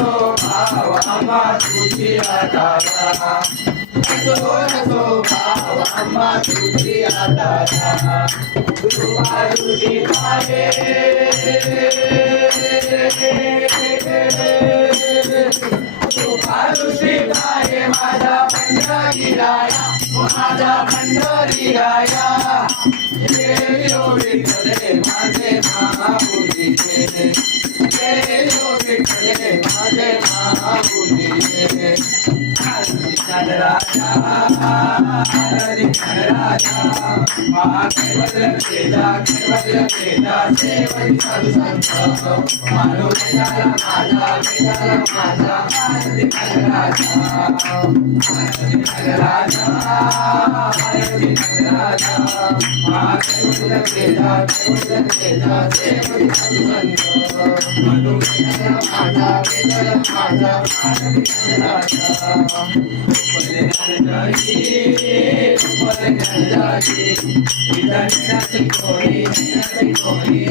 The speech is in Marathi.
नसो भाव आम्हा तुझी आधारा असो नसो भाव आम्हा तुझी आधारा कृपा तुझी पाहे कृपादृष्टी पाहे माझा पंढरीराया माझा पंढरीराया देव विठ्ठले माझे महाबुद्धीचे देव विठ्ठले माझे महाबुद्धीचे राजा हरी राजा केवल केला सेवरी साधू संत मानो वेदाला माझा हरी राजा हरी राजा केवल केला सेवरी साधू संत मानो वेदाला माझा हरी राजा कोणी